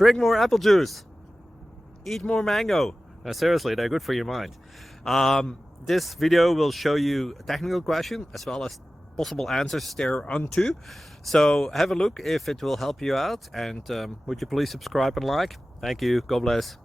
Drink more apple juice. Eat more mango. No, seriously, they're good for your mind. This video will show you a technical question as well as possible answers thereunto. So have a look if it will help you out, and would you please subscribe and like? Thank you. God bless.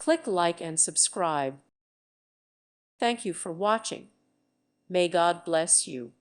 Click like and subscribe. Thank you for watching. May God bless you.